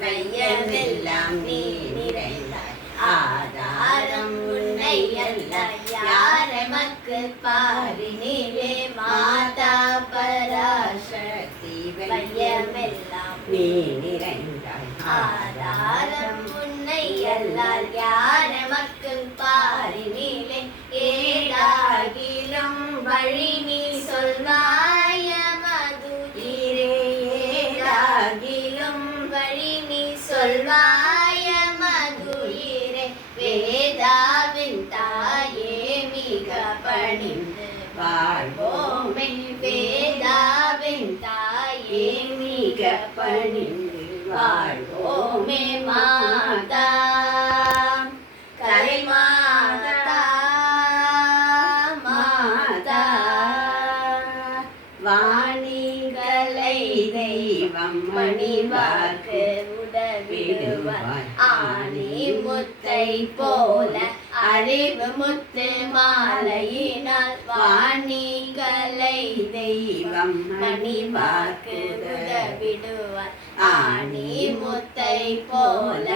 வையமெல்லாம் நீ நிறைந்தாய் ஆதாரம் உன்னை அல்ல யாரெமக்கு பாரினிலே மாதா பராசக்தி வையமெல்லாம் நீ நிறைந்தாய் ஆதாரம் உன்னை அல்லால் யாரெமக்கு பாரினிலே ஏதாகிலும் வழி நீ சொல்வாய மதுரே ஏதாகிலும் வழி நீ சொல்வாய மதுரே வேதாவின் தாயே மிக பணிந்து வாழ்வோமே வேதாவின் தாயே மிக பணிந்து வாழ்வோமே மாதா கலை மாதா மாதா வாணிகளை தெய்வம் மணிவாக்கு உதவிடுவார் ஆணி முத்தை போல அறிவு முத்து மாலையினால் வாணிகளை தெய்வம் மணிவாக்கு உதவிடுவார் ஆணி முத்தை போல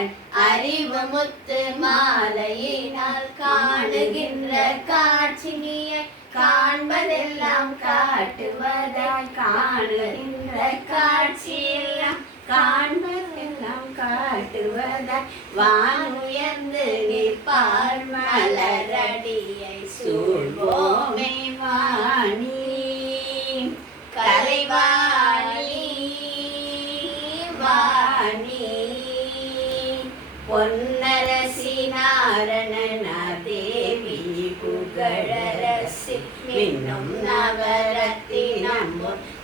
அறிவு முத்து மாலையினால் காணுகின்ற காட்சியை காண்பதெல்லாம் காட்டுவதாய் காணுகின்ற காட்சியெல்லாம் காண்பதெல்லாம் காட்டுவதாய் வானுயர்ந்து நிற்பார் மலரடியை சூழ்வோமே வாணி கலைவாணி வாணி பொன்னரசி நாரணன தேவி புகழரசி மின்னும் நவரத்தினம்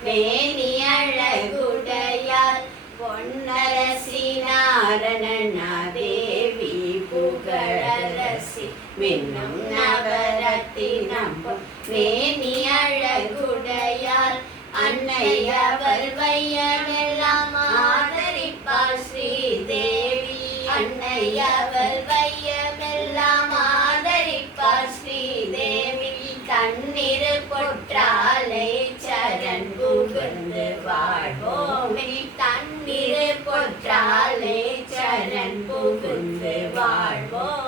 மேனி அழகுடையார் பொன்னரசி நாரணன தேவி புகழரசி மின்னும் நவரத்தினம் மேனி அழகுடையார் அன்னையவர் வையமெல்லாம் ஆதரிப்பார் ஸ்ரீதேவி அன்னையவர் வையமெல்லாம் ஆதரிப்பார் ஸ்ரீதேவி கண்ணீர் பொற்றாலை சரண் புகுந்து வாழ்வோமே தண்ணீர் பொற்றாலை சரண் புகுந்து வாழ்வோம்